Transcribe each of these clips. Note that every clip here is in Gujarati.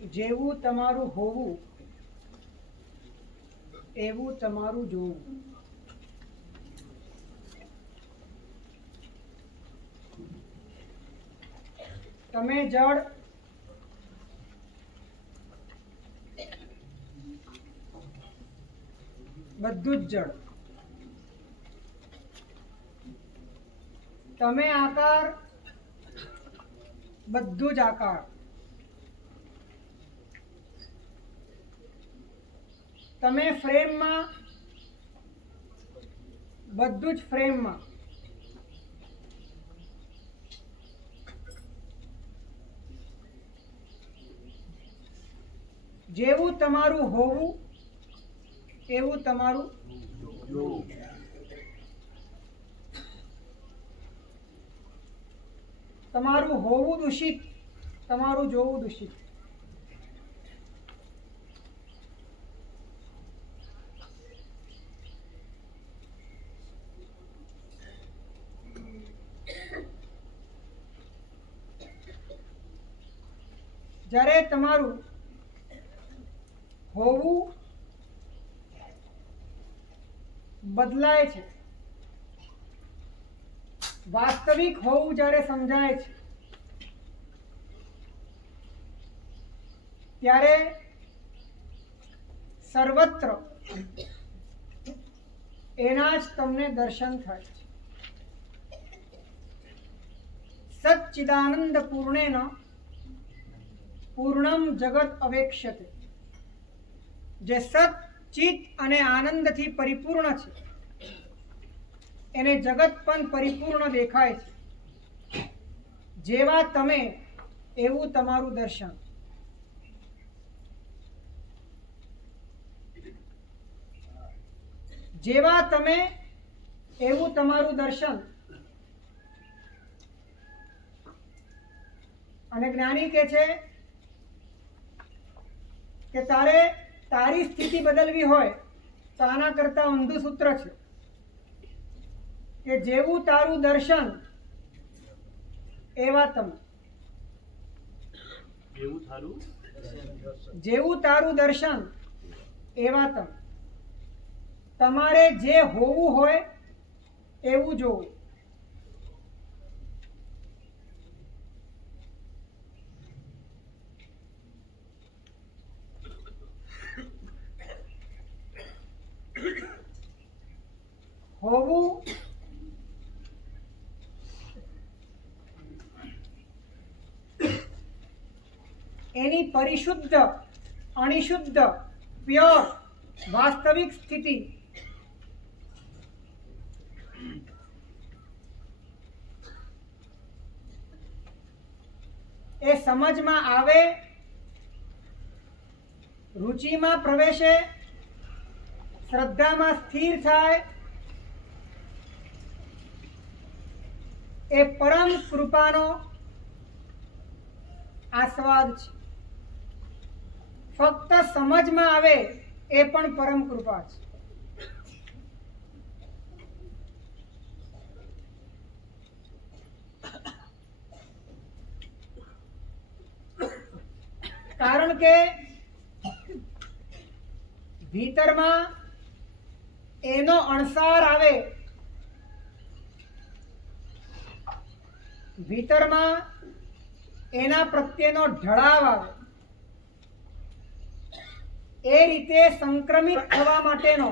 જેવું તમારું હોવું એવું તમારું જોવું. તમે જળ, બધું જ જળ. તમે આકાર, બધું જ આકાર. તમે ફ્રેમમાં, બધું જ ફ્રેમમાં. જેવું તમારું હોવું એવું તમારું જોવું. તમારું હોવું દૂષિત, તમારું જોવું દૂષિત. જ્યારે તમારું હોવું બદલાય છે, વાસ્તવિક હોવું જ્યારે સમજાય છે, ત્યારે સર્વત્ર એના જ તમને દર્શન થાય છે. સચ્ચિદાનંદ પૂર્ણેન પૂર્ણમ જગત અવેક્ષ્યતે. જે સત, ચિત અને આનંદથી પરિપૂર્ણ છે એને જગત પણ પરિપૂર્ણ દેખાય છે. જેવા તમે એવું તમારું દર્શન. જેવા તમે એવું તમારું દર્શન. અને જ્ઞાની કહે છે કે તારે તારી સ્થિતિ બદલવી હોય તો આના કરતા ઊંધું સૂત્ર છે કે જેવું તારું દર્શન એવા તમે. જેવું તારું દર્શન એવા તમે. તમારે જે હોવું હોય એવું જોવું. હોવું એની પરિશુદ્ધ, અણિશુદ્ધ, પ્યોર વાસ્તવિક સ્થિતિ. એ સમજમાં આવે, રુચિમાં પ્રવેશે, શ્રદ્ધામાં સ્થિર થાય. એ પરમ કૃપાનો આસ્વાદ છે. ફક્ત સમજમાં આવે એ પણ પરમ કૃપા છે. કારણ કે ભીતરમાં એનો અણસાર આવે, ભીતરમાં એના પ્રત્યેનો ઢળાવ આવે. એ રીતે સંક્રમિત થવા માટેનો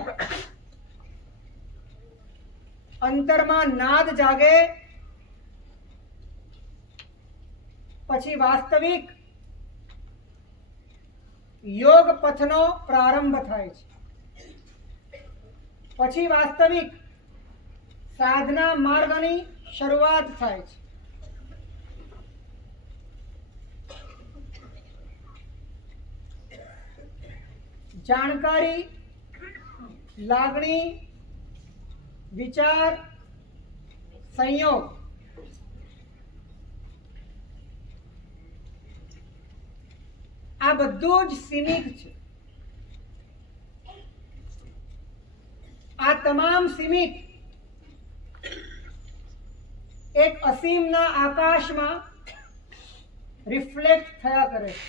અંતરમાં નાદ જાગે, પછી વાસ્તવિક યોગ પથનો પ્રારંભ થાય છે. પછી વાસ્તવિક સાધના માર્ગની શરૂઆત થાય છે. જાણકારી, લાગણી, વિચાર, સંયોગ આ બધું જ સીમિત છે. આ તમામ સીમિત એક અસીમના આકાશમાં રિફ્લેક્ટ થયા કરે છે.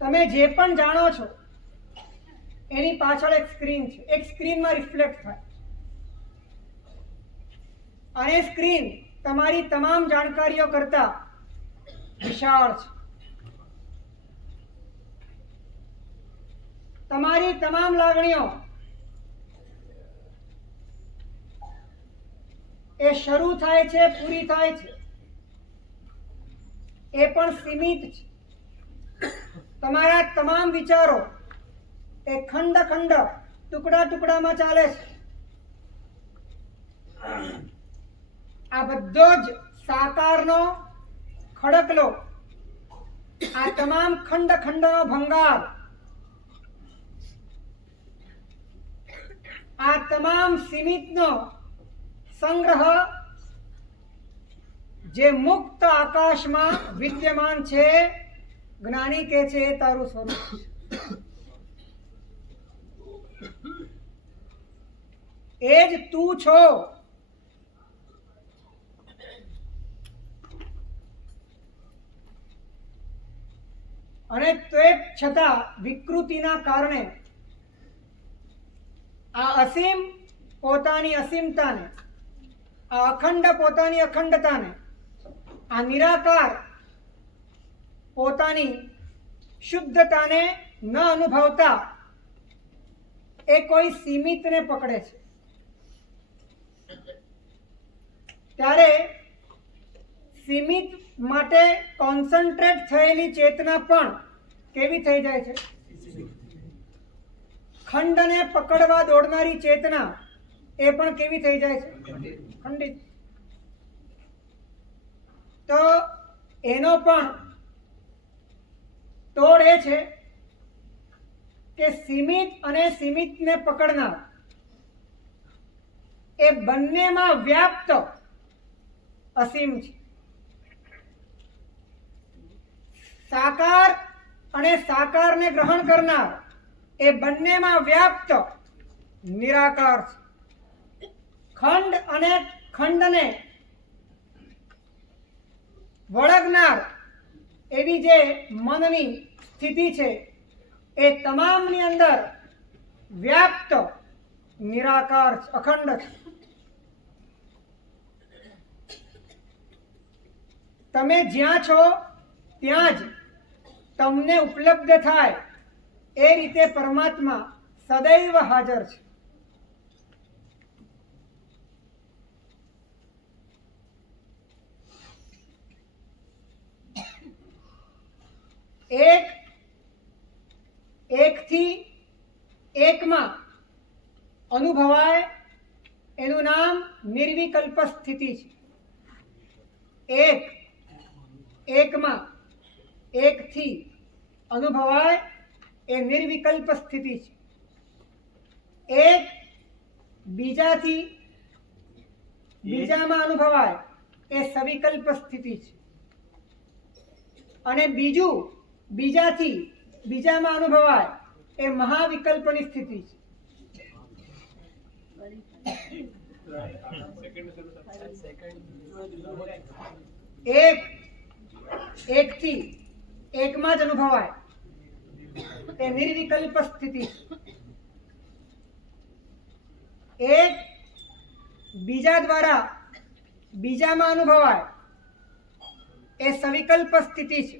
તમે જે પણ જાણો છો એની પાછળ એક સ્ક્રીન છે, એક સ્ક્રીનમાં રિફ્લેક્ટ થાય અને સ્ક્રીન તમારી તમામ જાણકારીઓ કરતા વિશાળ છે. તમારી તમામ લાગણીઓ એ શરૂ થાય છે, પૂરી થાય છે, એ પણ સીમિત છે. તમારા તમામ વિચારો એ ખંડ ખંડ, ટુકડા ટુકડામાં ચાલે છે. આ બધો જ સાકારનો ખડકલો, આ તમામ ખંડ ખંડનો ભંગાર, આ તમામ સીમિતનો સંગ્રહ જે મુક્ત આકાશમાં વિદ્યમાન છે, જ્ઞાની કહે છે એ તારું સ્વરૂપ છે. એ જ તું છો. અને તે છતાં વિકૃતિના કારણે આ અસીમ પોતાની અસીમતાને, આ અખંડ પોતાની અખંડતાને, આ નિરાકાર પોતાની શુદ્ધતાને ન અનુભવતા એ કોઈ સીમિતને પકડે છે. ત્યારે સીમિત માટે કોન્સન્ટ્રેટ થયેલી ચેતના પણ કેવી થઈ જાય છે? ખંડને પકડવા દોડનારી ચેતના એ પણ કેવી થઈ જાય છે? ખંડિત. તો એનો પણ તોડ એ છે કે સીમિત અને સીમિતને પકડનાર એ બંનેમાં વ્યાપ્ત અસીમ છે. સાકાર અને સાકારને ગ્રહણ કરનાર એ બંનેમાં વ્યાપ્ત નિરાકાર છે. ખંડ અને ખંડને વળગનાર એવી જે મનની સ્થિતિ છે એ તમામની અંદર વ્યાપ્ત નિરાકાર છે, અખંડ છે. તમે જ્યાં છો ત્યાં જ તમને ઉપલબ્ધ થાય એ રીતે પરમાત્મા સદૈવ હાજર છે. એકથી એકમાં અનુભવાય એનું નામ નિર્વિકલ્પ સ્થિતિ છે. એકમાં એકથી અનુભવાય એ નિર્વિકલ્પ સ્થિતિ છે. એક બીજાથી બીજામાં અનુભવાય એ સવિકલ્પ સ્થિતિ છે. અને બીજું બીજાથી બીજામાં અનુભવાય એ મહાવિકલ્પની સ્થિતિ છે. એકથી એકમાં જ અનુભવાય એ નિર્વિકલ્પ સ્થિતિ છે. એક બીજા દ્વારા બીજામાં અનુભવાય એ સવિકલ્પ સ્થિતિ છે.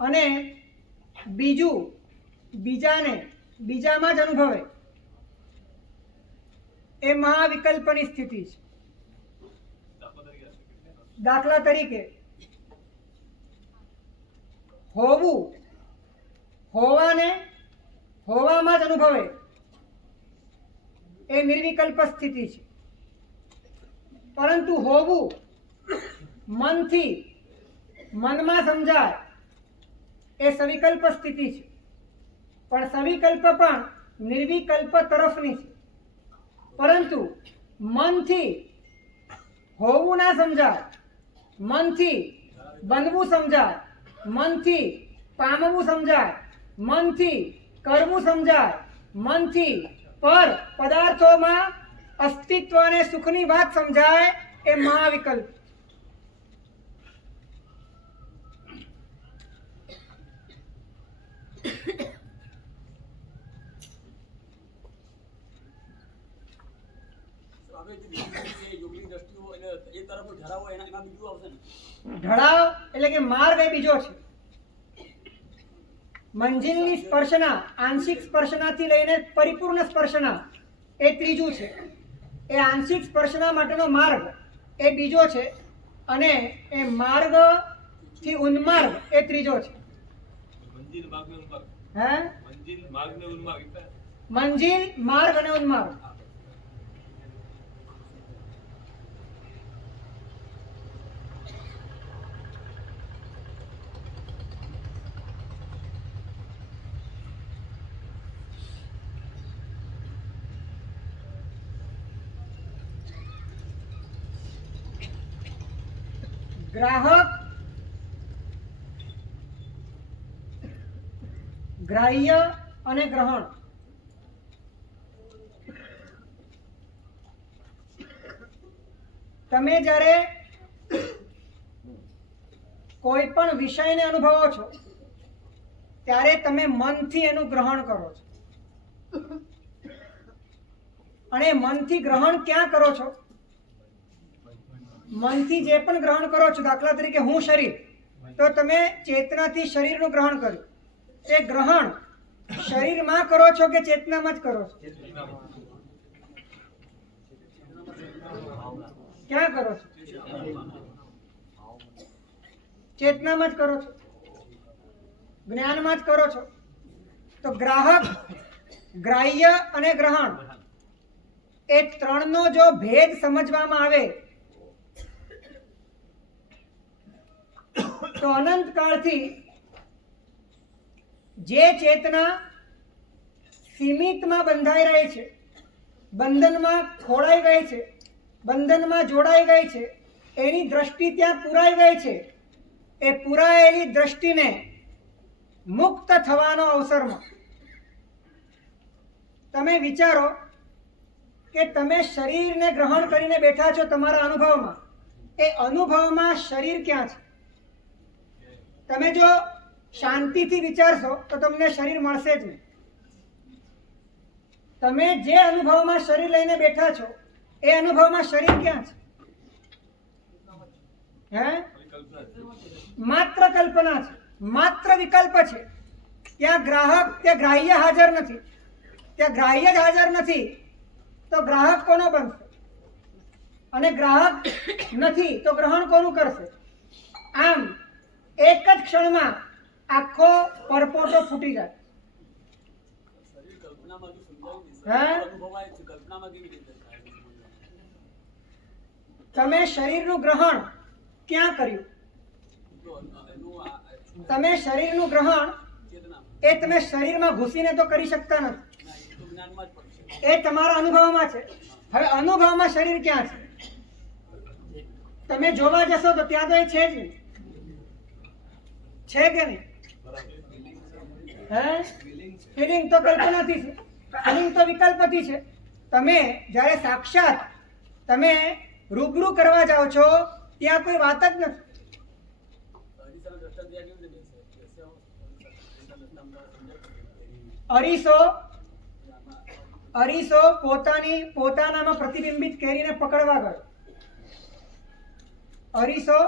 અને બીજું બીજાને બીજામાં જ અનુભવે એ મહાવિકલ્પની સ્થિતિ છે. દાખલા તરીકે હોવું હોવાને હોવામાં જ અનુભવે એ નિર્વિકલ્પ સ્થિતિ છે. પરંતુ હોવું મનથી મનમાં સમજાય એ સવિકલ્પ સ્થિતિ છે. પણ સવિકલ્પ પણ નિર્વિકલ્પ તરફની છે. પરંતુ મનથી હોવું ના સમજાય, મનથી બનવું સમજાય, મનથી પામવું સમજાય, મનથી કરવું સમજાય, મનથી પર પદાર્થોમાં અસ્તિત્વ અને સુખની વાત સમજાય એ મહાવિકલ્પ. ઢળાવ એટલે કે માર્ગ એ બીજો છે. મંજિલની સ્પર્શના, આંશિક સ્પર્શનાથી લઈને પરિપૂર્ણ સ્પર્શના એ ત્રીજું છે. એ આંશિક સ્પર્શના માટેનો માર્ગ એ બીજો છે અને એ માર્ગથી ઉન્માર્ગ એ ત્રીજો છે. હે? મંજિલ, માર્ગ અને ઉન્માર્ગ. ગ્રાહક, ગ્રાહ્ય અને ગ્રહણ. તમે જ્યારે કોઈ પણ વિષયને અનુભવો છો ત્યારે તમે મનથી એનું ગ્રહણ કરો છો. અને મનથી ગ્રહણ ક્યાં કરો છો? મનથી જે પણ ગ્રહણ કરો છો, દાખલા તરીકે હું શરીર, તો તમે ચેતનાથી શરીરનું ગ્રહણ કર્યું. એ ગ્રહણ શરીરમાં કરો છો કે ચેતનામાં જ કરો છો? ક્યાં કરો છો? ચેતનામાં જ કરો છો, જ્ઞાનમાં જ કરો છો. તો ગ્રાહક, ગ્રાહ્ય અને ગ્રહણ એ ત્રણનો જો ભેદ સમજવામાં આવે તો અનંત કાળથી જે ચેતના સીમિતમાં બંધાઈ રહી છે, બંધનમાં ખોડાઈ ગઈ છે, બંધનમાં જોડાઈ ગઈ છે, એની દ્રષ્ટિ ત્યાં પુરાઈ ગઈ છે. એ પુરાયેલી દ્રષ્ટિને મુક્ત થવાનો અવસરમાં તમે વિચારો કે તમે શરીરને ગ્રહણ કરીને બેઠા છો તમારા અનુભવમાં. એ અનુભવમાં શરીર ક્યાં છે? તમે જો શાંતિથી વિચારશો તો તમને શરીર મળશે જ નહીં. તમે જે અનુભવમાં શરીર લઈને બેઠા છો એ અનુભવમાં શરીર ક્યાં છે? હે? માત્ર કલ્પના છે, માત્ર વિકલ્પ છે. ત્યાં ગ્રાહક, ત્યાં ગ્રાહ્ય હાજર નથી. ત્યાં ગ્રાહ્ય જ હાજર નથી તો ગ્રાહક કોનો બનશે? અને ગ્રાહક નથી તો ગ્રહણ કોનું કરશે? આમ એક જ ક્ષણમાં આખો પરપોટો ફૂટી જાય. તમે શરીરનું ગ્રહણ ક્યાં કર્યું? તમે શરીરનું ગ્રહણ એ તમે શરીરમાં ઘૂસીને તો કરી શકતા નથી. એ તમારા અનુભવમાં છે. હવે અનુભવમાં શરીર ક્યાં છે? તમે જોવા જશો તો ત્યાં તો એ છે જ નહીં. છે કે નહીં? હે? ફિલિંગ તો કલ્પનાથી છે, ફિલિંગ તો વિકલ્પથી છે. તમે જ્યારે સાક્ષાત તમે રૂબરૂ કરવા જાઓ છો ત્યાં કોઈ વાત જ નથી. અરીસો પોતાનામાં પ્રતિબિંબિત કેરીને પકડવા ગયો. અરીસો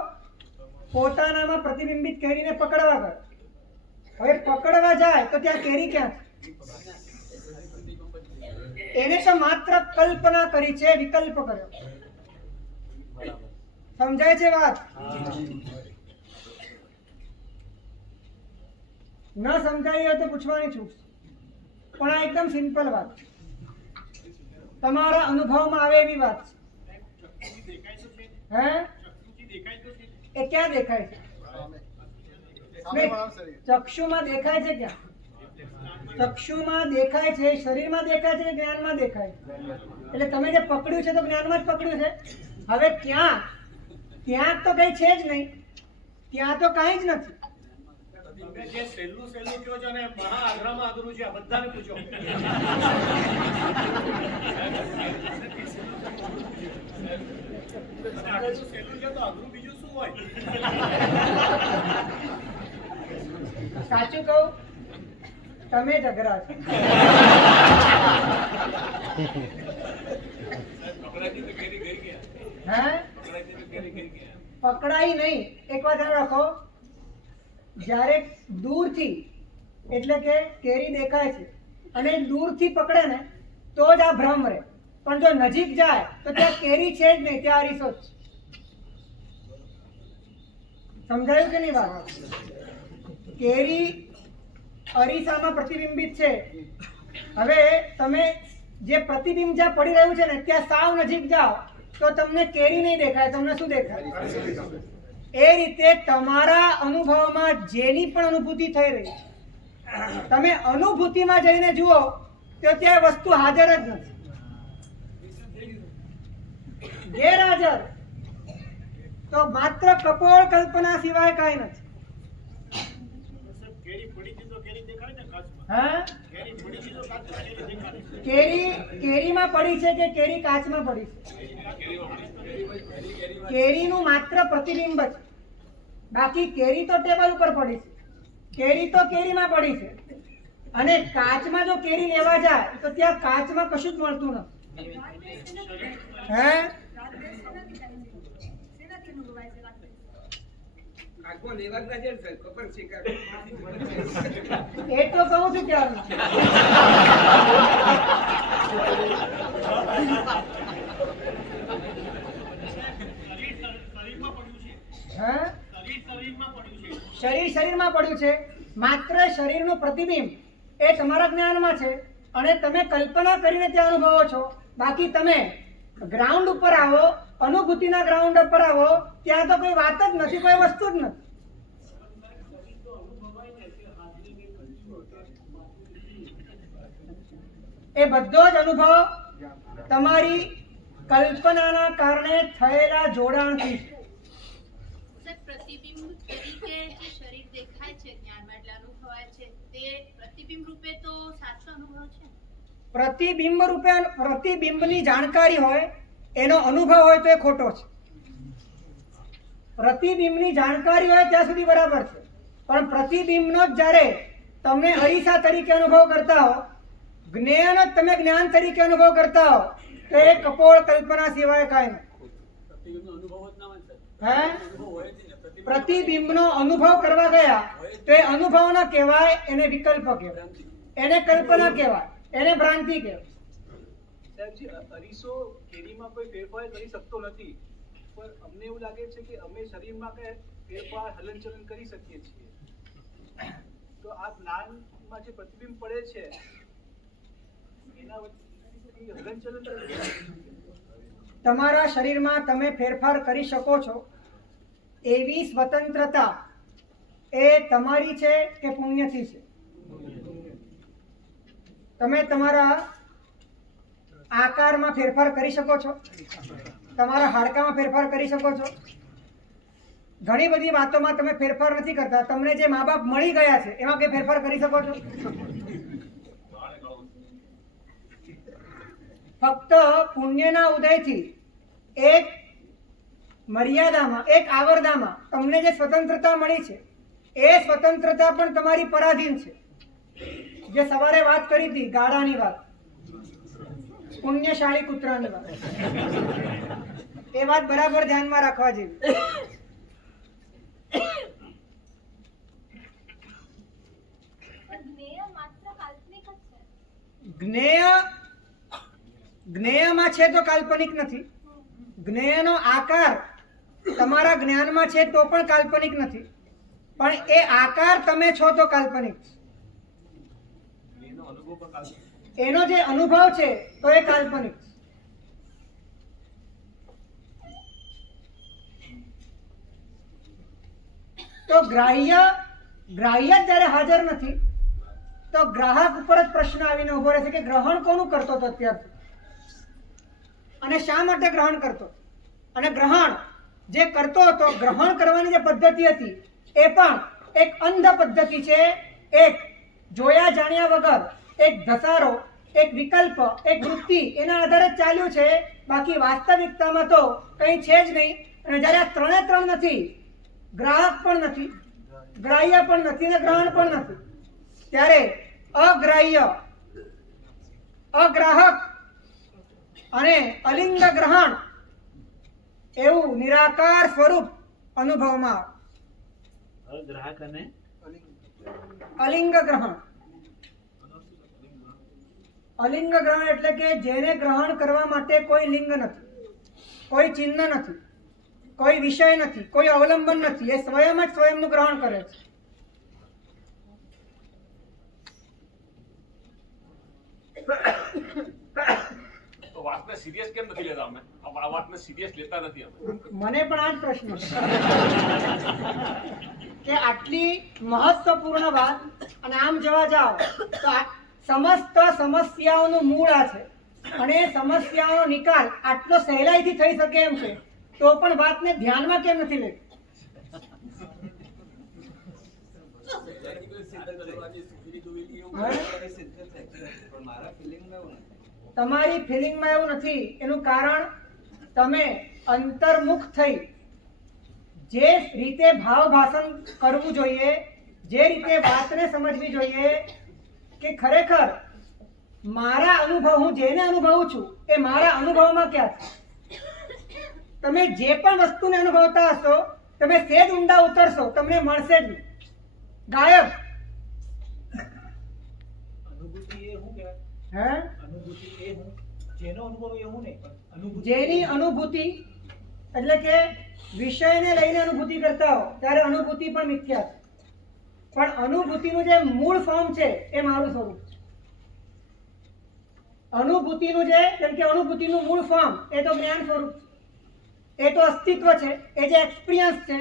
પોતાનામાં પ્રતિબિંબિત કેરીને પકડવા ગયો. હવે પકડવા જાય તો ત્યાં કેરી ક્યાં છે? એને તો માત્ર કલ્પના કરી છે, વિકલ્પ કર્યો. સમજાય છે વાત? ન સમજાય હોય તો પૂછવાની છૂટ, પણ આ એકદમ સિમ્પલ વાત છે. તમારા અનુભવમાં આવે એવી વાત છે. હે? એ ક્યાં દેખાય છે? ચક્ષુમાં દેખાય છે ક્યાં? ચક્ષુમાં દેખાય છે, શરીરમાં દેખાય છે, જ્ઞાનમાં દેખાય છે. એટલે તમે જે પકડ્યું છે તો જ્ઞાનમાં જ પકડ્યું છે. હવે ત્યાં તો કઈ છે જ નહીં, ત્યાં તો કઈ જ નથી. જે સહેલું કયો છો ને મહા આગ્રહમાં અઘરું છે, બધાને પૂછો. સહેલું છે તો અઘરું બીજું શું હોય? સાચું કહું, તમે જ અઘરા છો. હે પકડાઈ નહીં. એક વાત યાદ રાખો, જ્યારે દૂરથી એટલે કે કેરી દેખાય છે અને દૂરથી પકડે ને તો જ આ ભ્રમ રહે, પણ જો નજીક જાય તો ત્યાં કેરી છે જ નહીં, ત્યાં અરીસો જ છે. સમજાયું કે નહીં વાત? કેરી અરીસામાં પ્રતિબિંબિત છે. હવે તમે જે પ્રતિબિંબ જ્યાં પડી રહ્યું છે ને ત્યાં સાવ નજીક જાઓ તો તમને કેરી નહીં દેખાય, તમને શું દેખાય? એ રીતે તમારા અનુભવમાં જેની પણ અનુભૂતિ થઈ રહી છે, તમે અનુભૂતિમાં જઈને જુઓ તો ત્યાં વસ્તુ હાજર જ નથી, ગેરહાજર. તો માત્ર કપોળ કલ્પના સિવાય કાંઈ નથી. હા, કેરીમાં પડી છે કે કેરી કાચમાં પડી છે? કેરીનું માત્ર પ્રતિબિંબ છે, બાકી કેરી તો ટેબલ ઉપર પડી છે, કેરી તો કેરીમાં પડી છે. અને કાચમાં જો કેરી લેવા જાય તો ત્યાં કાચમાં કશું જ મળતું નથી. હે એ તો કહું છું ક્યારનું. શરીરમાં પડ્યું છે. માત્ર શરીરનું પ્રતિબિંબ એ તમારા જ્ઞાનમાં છે અને તમે કલ્પના કરીને ત્યાં અનુભવો છો. બાકી તમે ગ્રાઉન્ડ ઉપર આવો, અનુભૂતિના ગ્રાઉન્ડ ઉપર આવો, ત્યાં તો કોઈ વાત જ નથી, કોઈ વસ્તુ જ નથી. એ બધો જ અનુભવ તમારી કલ્પનાના કારણે થયેલા જોડાણથી છે. પ્રતિબિંબ તરીકે જે શરીર દેખાય છે જ્ઞાનમાં એટલે અનુભવાય છે, તે પ્રતિબિંબ રૂપે તો સાચો અનુભવ છે. પ્રતિબિંબ રૂપે પ્રતિબિંબની જાણકારી હોય, એનો અનુભવ હોય તો એ ખોટો છે. પ્રતિબિંબની જાણકારી હોય ત્યાં સુધી બરાબર છે, પણ પ્રતિબિંબનો જ જ્યારે તમે અરીસા તરીકે અનુભવ કરતા હો, જ્ઞાન જ તમે જ્ઞાન તરીકે અનુભવ કરતા હો, તો એ કપોળ કલ્પના સિવાય કાંઈ નથી. પ્રતિબિંબનો અનુભવ કરવા ગયા તો એ અનુભવ ન કહેવાય, એને વિકલ્પ કહેવાય, એને કલ્પના કહેવાય, એને ભ્રાંતિ કહેવાય. સાહેબજી, અરીસો કેરીમાં કોઈ ફેરફાર કરી શકતો નથી, પણ અમને એવું લાગે છે કે અમે શરીરમાં કઈ ફેરફાર હલનચલન કરી શકીએ છીએ. તો આ જ્ઞાનમાં જે પ્રતિબિંબ પડે છે એના હલનચલન તમારા શરીરમાં તમે ફેરફાર કરી શકો છો એવી સ્વતંત્રતા એ તમારી છે કે પુણ્યથી છે? તમે તમારા આકારમાં ફેરફાર કરી શકો છો, તમારા હાડકામાં ફેરફાર કરી શકો છો. ઘણી બધી વાતોમાં તમે ફેરફાર નથી કરતા. તમને જે મા બાપ મળી ગયા છે એમાં કઈ ફેરફાર કરી શકો છો? ફક્ત પુણ્યના ઉદયથી એક મર્યાદામાં, એક આવરદામાં તમને જે સ્વતંત્રતા મળી છે એ સ્વતંત્રતા પણ તમારી પરાધીન છે. જે સવારે વાત કરી હતી ગાડાની વાત, પુણ્યશાળી કૂતરાની વાત, એ વાત બરાબર ધ્યાનમાં રાખવા જેવી. જ્ઞેયમાં છે તો કાલ્પનિક નથી. જ્ઞેયનો આકાર તમારા જ્ઞાનમાં છે તો પણ કાલ્પનિક નથી, પણ એ આકાર તમે છો તો કાલ્પનિક છે. એનો જે અનુભવ છે તો એ કાલ્પનિક છે. તો ગ્રાહ્ય જ્યારે હાજર નથી તો ગ્રાહક ઉપર જ પ્રશ્ન આવીને ઉભો રહે છે કે ગ્રહણ કોનું કરતો હતો અત્યારથી, અને શા માટે ગ્રહણ કરતો? અને ગ્રહણ જે કરતો હતો, ગ્રહણ કરવાની જે પદ્ધતિ હતી એ પણ એક અંધ પદ્ધતિ છે. એક જોયા જાણ્યા વગર એક ધસારો, એક વિકલ્પ, એક વૃત્તિ એના આધારે ચાલ્યું છે. બાકી વાસ્તવિકતામાં તો કંઈ છે જ નહીં. અને જ્યારે આ ત્રણે ત્રણ નથી, ગ્રાહક પણ નથી, ગ્રાહ્ય પણ નથી અને ગ્રહણ પણ નથી, ત્યારે અગ્રાહ્ય, અગ્રાહક અને અલિંગ ગ્રહણ એવું નિરાકાર સ્વરૂપ અનુભવમાં આવે. ગ્રાહક અને અલિંગ ગ્રહણ, અલિંગ ગ્રહણ એટલે કે જેને ગ્રહણ કરવા માટે કોઈ લિંગ નથી, કોઈ ચિહ્ન નથી, કોઈ વિષય નથી, કોઈ અવલંબન નથી, એ સ્વયં જ સ્વયંનું ગ્રહણ કરે છે. તો વાતને સિરિયસ કેમ નથી લેતા અમે? આ વાતને સિરિયસ લેતા નથી અમે. મને પણ આ જ પ્રશ્ન છે કે આટલી મહત્વપૂર્ણ વાત, અને આમ જોવા જાઓ તો સમસ્ત સમસ્યાઓનું મૂળ આ છે, અને એ સમસ્યાઓનો નિકાલ આટલો સહેલાઈથી થઈ શકે એમ છે, તો પણ વાતને ધ્યાનમાં કેમ નથી લેતી? તમારી ફિલિંગમાં એવું નથી. એનું કારણ તમે અંતર્મુખ થઈ જે રીતે ભાવ ભાષણ કરવું જોઈએ, જે રીતે વાતને સમજવી જોઈએ કે ખરેખર મારા અનુભવ, હું જેને અનુભવું છું એ મારા અનુભવમાં ક્યાં છે. તમે જે પણ વસ્તુને અનુભવતા હશો, તમે સેજ ઊંડા ઉતરશો, તમને મળશે જ નહીં, ગાયબ. અનુભૂતિ એ શું કહેવાય? હે? અનુભૂતિ એ હું જેનો અનુભવ એ હું નહીં, પણ અનુભૂતિ જેની અનુભૂતિ એટલે કે વિષયને લઈને અનુભૂતિ કરતા હો ત્યારે અનુભૂતિ પણ મિથ્યા છે. પણ અનુભૂતિનું જે મૂળ ફોર્મ છે એ મારું સ્વરૂપ છે. અનુભૂતિનું જે, જેમ કે અનુભૂતિનું મૂળ ફોર્મ એ તો જ્ઞાન સ્વરૂપ છે, એ તો અસ્તિત્વ છે, એ જે એક્સપિરિયન્સ છે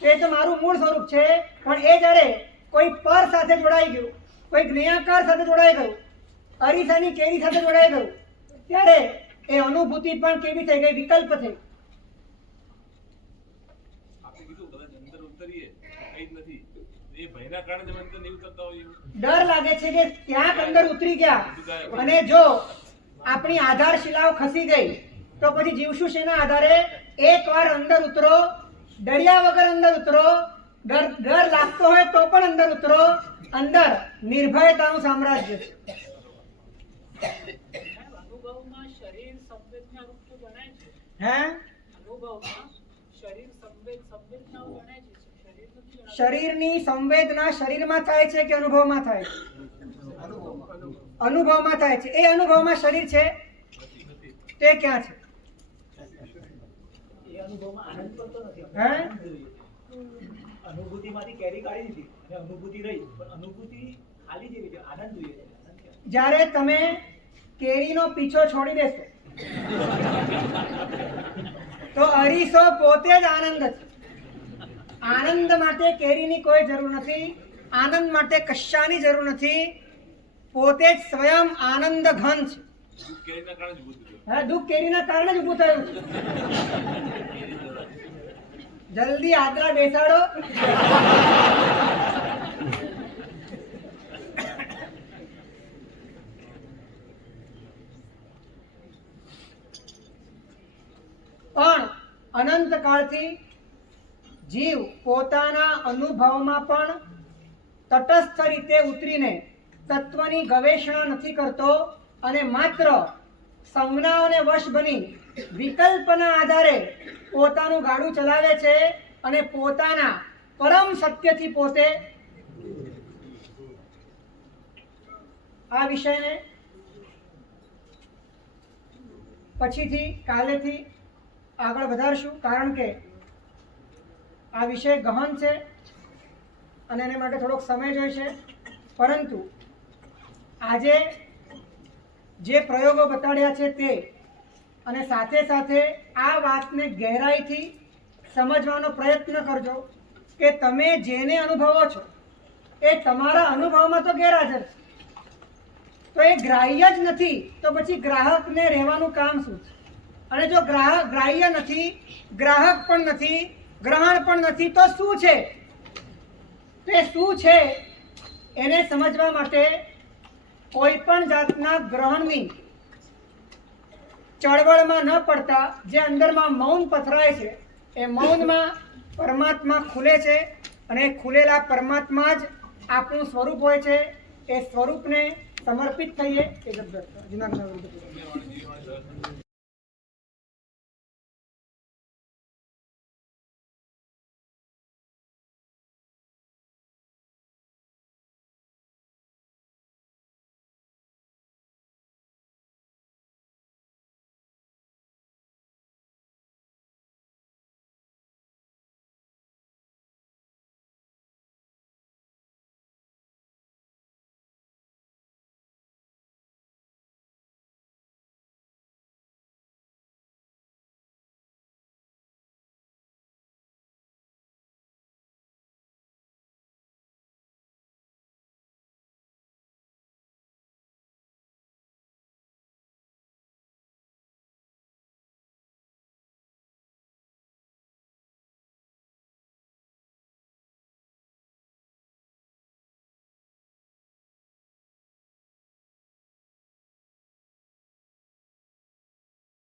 એ તો મારું મૂળ સ્વરૂપ છે. પણ એ જ્યારે કોઈ પર સાથે જોડાઈ ગયું, કોઈ જ્ઞેયાકાર સાથે જોડાઈ ગયું, અરીસાની કેરી સાથે જોડાઈ ગયું, ત્યારે એ અનુભૂતિ પણ કેવી થઈ ગઈ? વિકલ્પ થઈ. આપણે કીધું કદાચ અંદર ઉતરીએ કઈ જ નથી, એ ભયના કારણે જ અમે અંદર નહીં ઉતરતા હોઈએ. ડર લાગે છે કે ક્યાંક અંદર ઉતરી ગયા, અને જો આપણી આધારશિલાઓ ખસી ગઈ તો પછી જીવશું શેના આધારે? એકવાર અંદર ઉતરો, ડર્યા વગર અંદર ઉતરો, ડર લાગતો હોય તો પણ અંદર ઉતરો. અંદર નિર્ભયતાનું સામ્રાજ્ય છે. અનુભવમાં શરીર સંવેદનારૂપ તો ગણાય છે. હે? અનુભવમાં શરીર સંવેદનાઓ ગણાય છે. શરીર નથી ગણાતું. શરીરની સંવેદના શરીરમાં થાય છે કે અનુભવમાં થાય છે? અનુભવમાં થાય છે. એ અનુભવમાં શરીર છે તે ક્યાં છે? એ અનુભવમાં આનંદ કરતો નથી. હે? અનુભૂતિમાંથી કેરી કાઢી દીધી અને અનુભૂતિ રહી, પણ અનુભૂતિ ખાલી જેવી છે, આનંદ જોઈએ છે. આનંદ ક્યાં? જ્યારે તમે કેરીનો પીછો છોડી દેશો તો અરીસો પોતે જ આનંદ છે. આનંદ માટે કેરીની કોઈ જરૂર નથી, આનંદ માટે કશાની જરૂર નથી. પોતે જ સ્વયં આનંદ ઘન છે. દુઃખ કેરીના કારણે જ ઊભું થયું. હા, દુઃખ કેરીના કારણે જ ઊભું થયું છે. જલ્દી આદરા બેસાડો. પણ અનંત કાળથી જીવ પોતાના અનુભવમાં પણ તટસ્થ રીતે ઉતરીને તત્વની ગવેષણા નથી કરતો, અને માત્ર સંજ્ઞાઓને વશ બની વિકલ્પના આધારે પોતાનું ગાડું ચલાવે છે, અને પોતાના પરમ સત્યથી પોતે આ વિષયને પછીથી કાલેથી આગળ વધારશું, કારણ કે આ વિષય ગહન છે અને એને માટે થોડોક સમય જોઈશે. પરંતુ આજે જે પ્રયોગો બતાડ્યા છે તે, અને સાથે સાથે આ વાતને ગહેરાઈથી સમજવાનો પ્રયત્ન કરજો કે તમે જેને અનુભવો છો એ તમારા અનુભવમાં તો ગેરહાજર છે, તો એ ગ્રાહ્ય જ નથી, તો પછી ગ્રાહકને રહેવાનું કામ શું છે? અને જો ગ્રાહ્ય નથી, ગ્રાહક પણ નથી, ગ્રહણ પણ નથી, તો શું છે? તે શું છે એને સમજવા માટે કોઈ પણ જાતના ગ્રહણની ચળવળમાં ન પડતા જે અંદરમાં મૌન પથરાય છે, એ મૌનમાં પરમાત્મા ખુલે છે, અને ખુલેલા પરમાત્મા જ આપણું સ્વરૂપ હોય છે. એ સ્વરૂપને સમર્પિત થઈએ. એ જબરદસ્ત.